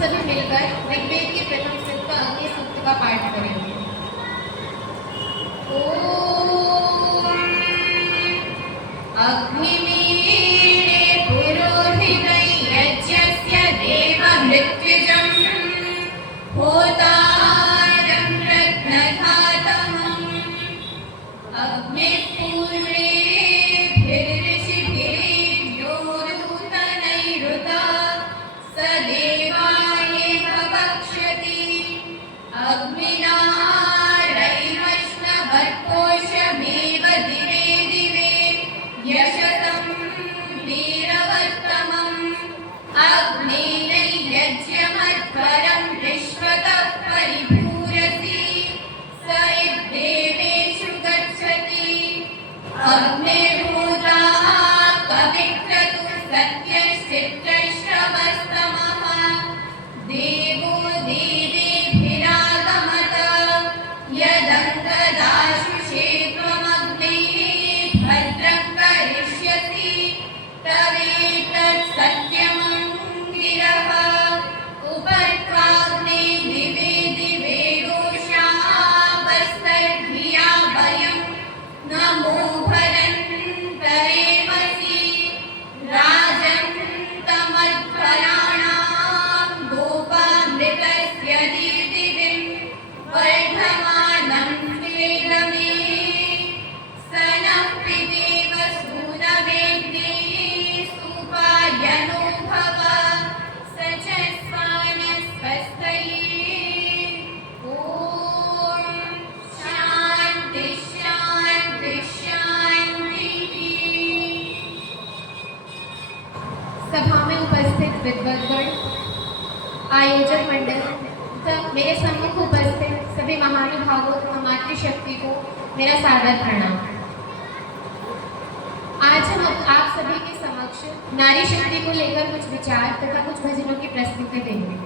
सभी मिलकर ऋग्वेद के प्रथम सूक्त का अग्नि सूक्त का पाठ करेंगे। ओम अग्निमीळे पुरोहितै यज्ञस्य देवमृत्युजं होतारं रत्नघातमम् अग्निः पूर्वेभिर्ऋषिभिर्योरुतनैरुता स देवायेह वक्ष्यति अग्निना रैवष्णभर्कोषमेव दिवे दिवे यशसं वीरवत्तमम् अग्निर्यज्ञमध्वरं विश्वतः परिभूरसि स देवेषु गच्छति अग्निर्भूता कविक्रतुः सत्यश्चित्रश्रवस्तमः देवो देवेभिरागमत यदङ्गदाशुषे त्वमग्निः भद्रं करिष्यसि तवेतत् सत्यमङ्गिरः उपत्वाग्ने दिवे दिवे रोषावस्तर्भिया वयं नमो भरन्तरेमसि राजन्तमध्वराणां गोपामृतस्य दीदिविं वर्धमानं स्वेदमे स नः पिबेव सूनवेग्ने सुपायनो भव स च स्वानस्वस्तये ॐ शान्ति शान्ति शान्तिः। सभा में उपस्थित विद्वद्गण, आयोजक मंडल तथा मेरे सम्मुख उपस्थित सभी महानुभावों तथा मातृशक्ति को मेरा सादर प्रणाम। आज हम आप सभी के समक्ष नारी शक्ति को लेकर कुछ विचार तथा कुछ भजनों की प्रस्तुति देंगे।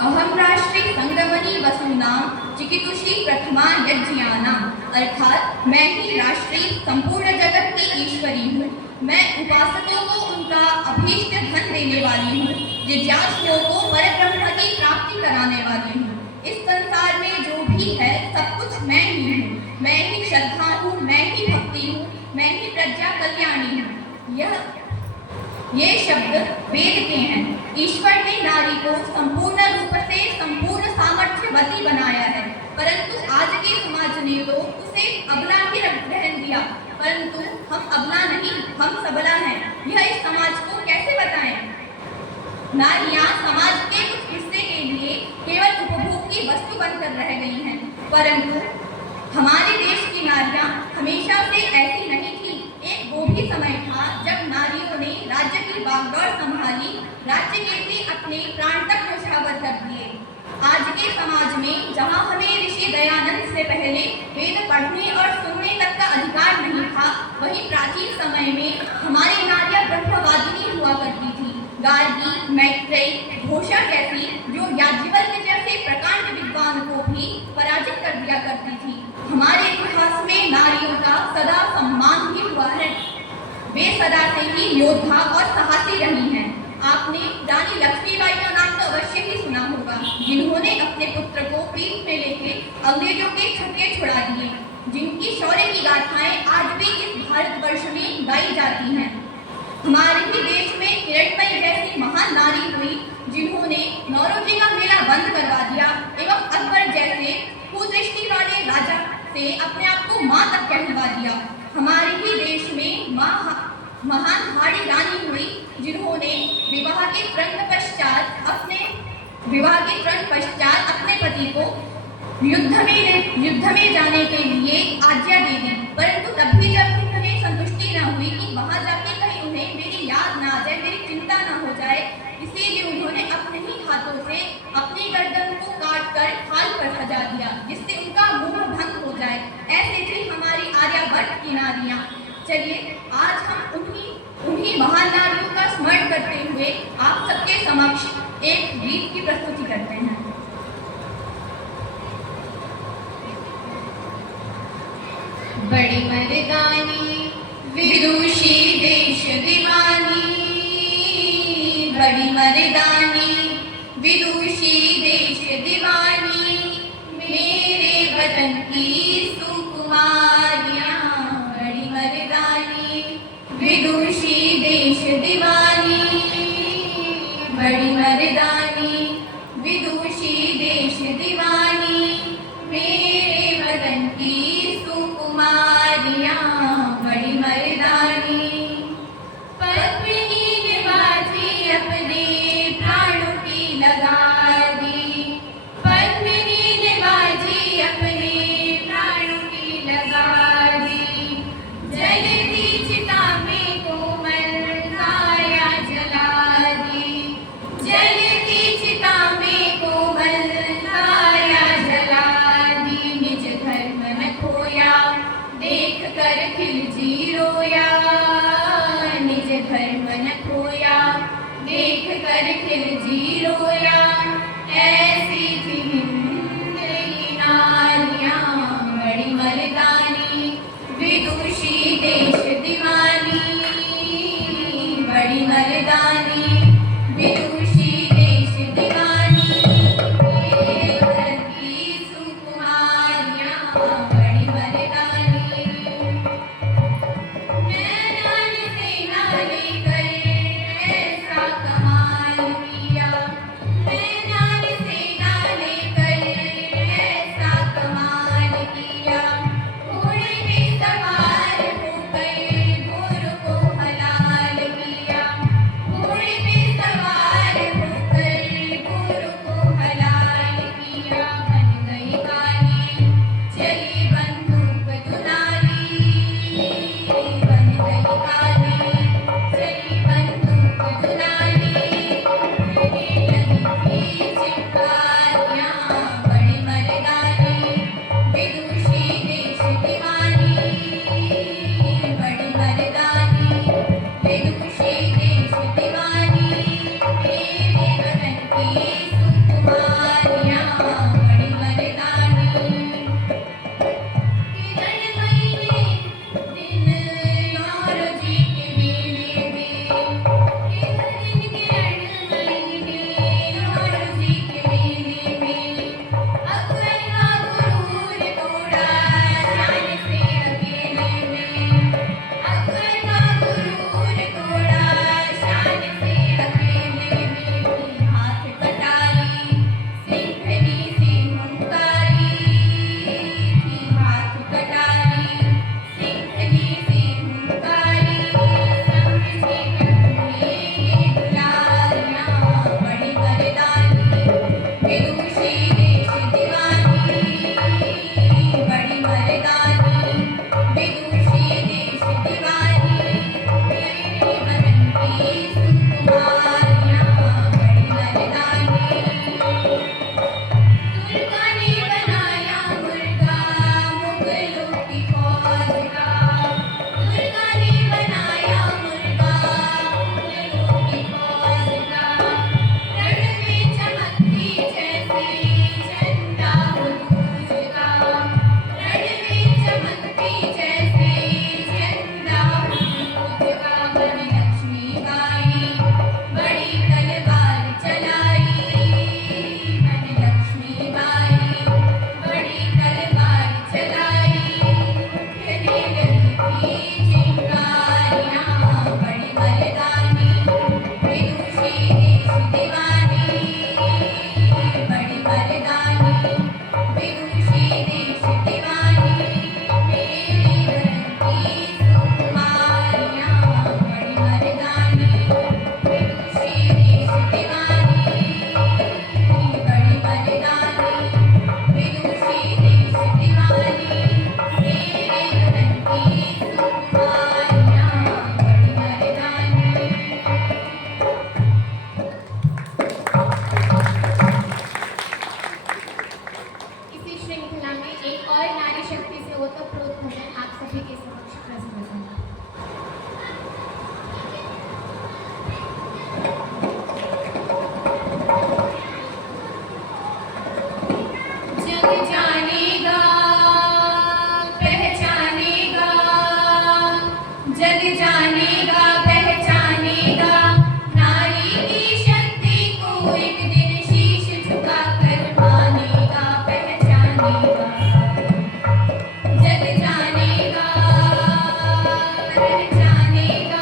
अहम राष्ट्री संगमनी वसूनां चिकितुषी प्रथमा यज्ञानां, अर्थात मैं ही राष्ट्री संपूर्ण जगत की ईश्वरी हूँ। मैं उपासकों को उनका अभीष्ट धन देने वाली हूँ, जिज्ञासुओं को परब्रह्म की प्राप्ति कराने वाली हूँ। इस संसार में जो भी है सब कुछ मैं ही हूँ। मैं ही श्रद्धा हूँ, मैं ही भक्ति हूँ, मैं ही प्रज्ञा कल्याणी हूँ। ये शब्द वेद के हैं। ईश्वर ने नारी को संपूर्ण रूप से संपूर्ण सामर्थ्यवती बनाया है, परंतु आज के समाज ने तो उसे अबला ही रहन दिया। परंतु हम अबला नहीं, हम सबला हैं। यह इस समाज को कैसे बताएं? नारियां समाज के कुछ हिस्से के लिए केवल उपभोग की वस्तु बनकर रह गई हैं, परंतु हमारे देश की नारियां हमेशा से ऐसी नहीं थी। एक वो भी समय था जब नारियों ने राज्य की बागडोर संभाली, राज्य के लिए अपने प्राण तक न्यौछावर कर दिए। आज के समाज में जहाँ हमें ऋषि दयानंद से पहले वेद पढ़ने और सुनने तक का अधिकार नहीं था, वहीं प्राचीन समय में हमारी नारियां ब्रह्मवादिनी हुआ करती थी। गार्गी, मैत्रेयी, घोषा जैसी, जो याज्ञवल्क्य जैसे प्रकांड विद्वान को भी पराजित कर दिया करती थी। हमारे इतिहास में नारियों का सदा सम्मान ही हुआ है। वे सदा से ही योद्धा और साहसी रही हैं। आपने रानी लक्ष्मीबाई का नाम तो अवश्य ही सुना होगा, जिन्होंने अपने पुत्र को पीठ में लेके अंग्रेजों के छक्के छुड़ा दिए, जिनकी शौर्य की गाथाएं आज भी इस भारतवर्ष में गाई जाती हैं। हमारे ही देश में किरणमयी जैसी महान नारी हुई, जिन्होंने नौरोजी का मेला बंद करवा दिया एवं अकबर जैसे कुदृष्टि वाले राजा से अपने आप को मां तक कहलवा दिया। हमारे ही देश में महान हाड़ी रानी हुई, जिन्होंने विवाह के तुरंत पश्चात अपने पति को युद्ध में जाने के लिए आज्ञा दे दी, परंतु तब भी जब उन्हें संतुष्टि न हुई कि वहां जाके कहीं उन्हें मेरी याद ना आ जाए, मेरी चिंता न हो जाए, इसीलिए उन्होंने अपने ही हाथों से अपनी गर्दन को काट कर खाल पर सजा दिया, जिससे उनका मोह भंग हो जाए। ऐसे थी हमारी आर्यावर्त की नारियां। चलिए आज हम उन्हीं महान नारियों का स्मरण करते हुए आप सबके समक्ष एक गीत की प्रस्तुति करते हैं। बड़ी मर्दानी विदुषी देश विदुषी देश दीवानी बड़ी मर्दानी, विदुषी देश दीवानी मेरे वतन की सुकुमारियाँ बड़ी मर्दानी। पत्नी ने बाजी अपने प्राणों की लगा दी, पत्नी ने बाजी अपने प्राणों की लगा दी। जलती चिता में कोमल काया जला दी, जलती चिता में कोमल काया जला दी। निज धर्म न खोया देख कर खिलजी रोया, निज धर्म न खोया देख कर खिलजी रोया। ऐसी थी हिंद की नारियाँ बड़ी मर्दानी, विदुषी देश दीवानी बड़ी मर्दानी, विदुषी देश दीवानी मेरे वतन की सुकुमारियाँ बड़ी मर्दानी। नैना ने सेना लेकर ऐसा कमाल किया, नैना ने सेना लेकर ऐसा कमाल किया। घोड़े पे सवार होकर घोर को हलाल किया, घोड़े पे सवार होकर घोर को हलाल किया। बन गई काली चली बंदूक दुनाली, बन गई काली चली बंदूक दुनाली लगी थी चिंगारियाँ बड़ी मर्दानी, विदुषी देश दीवानी बड़ी मर्दानी, विदुषी देश दीवानी मेरे वतन की सुकुमारियाँ बड़ी मर्दानी। किरण महीने दिन नौरोजी के मेले में, किरण महीने नौरोजी के मेले में। अकबर का गुरूर तोड़ा शान से अकेले में, अकबर का गुरूर तोड़ा शान से अकेले में। भी हाथ कटारी सिंघनी सी हुंकारी, भी हाथ कटारी सिंघनी सी हुंकारी। समझे हुए ये दुलारियाँ बड़ी मर्दानी, विदुषी देश दीवानी बड़ी मर्दानी, विदुषी देश दीवानी मेरे वतन की सुकुमारियाँ बड़ी मर्दानी। दुर्गा ने बनाया मुर्गा मुगलों की फौज का, दुर्गा ने बनाया मुर्गा मुगलों की फौज का। रण में चमकती जैसे झंडा बुलूज का, रण में चमकती जैसे झंडा बुलूज का। बन लक्ष्मी बाई बड़ी तलवार चलाई, बन लक्ष्मी बाई बड़ी तलवार चलाई। उठने लगी थी चिंगारियाँ बड़ी मर्दानी, विदुषी देश दीवानी बड़ी मर्दानी, विदुषी देश दीवानी मेरे वतन की सुकुमारियाँ बड़ी मर्दानी, विदुषी देश दीवानी बड़ी मर्दानी, विदुषी देश दीवानी मेरे वतन की सुकुमारियाँ बड़ी मर्दानी। इसी श्रृंखला में एक और नारी शक्ति से ओतप्रोत भजन आप सभी के समक्ष प्रस्तुत है। जग जानेगा पहचानेगा, जग जानेगा पहचानेगा नारी की शक्ति को एक दिन शीश झुका कर मानेगा पहचानेगा। जग जानेगा पहचानेगा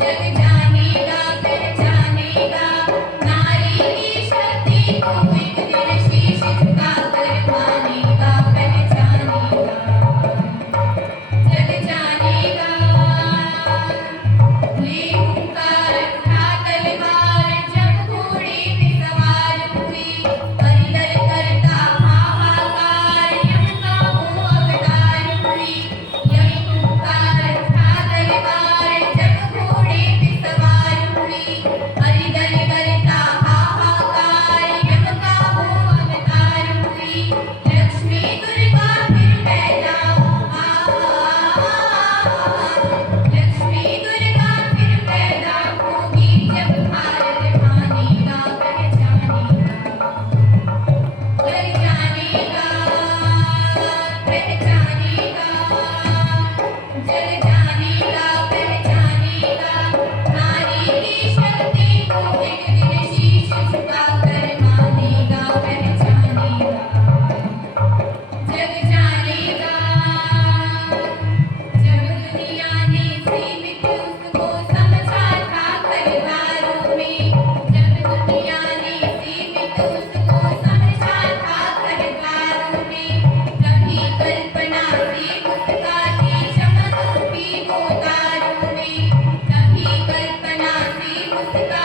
जग जानेगा पहचानेगा नारी की शक्ति को एक दिन शीश झुकाकर मानेगा पहचानेगा जग जानेगा ले हुंकार उठा तलवार जब घोड़े पे सवार हुई परिदर करता हाहाकार यम का वो अवतार हुई यही हुंकार उठा तलवार जब घोड़े पे सवार हुई परिदर करता हाहाकार यम का वो अवतार हुई लक्ष्मी दुर्गा फिर पैदा लक्ष्मी दुर्गा फिर पैदा होगी जब भारत मानेगा पहचानेगा जग जानेगा पहचानेगा जग जानेगा पहचानेगा नारी की शक्ति को एक दिन शीश झुकाकर मानेगा पहचानेगा जग जानेगा जब दुनिया ने सीमित उसको समझा था परिवारों में जब दुनिया ने सीमित उसको समझा था परिवारों में तभी कल्पना से उसका थी चमक उठी वो तारों में तभी कल्पना से उसका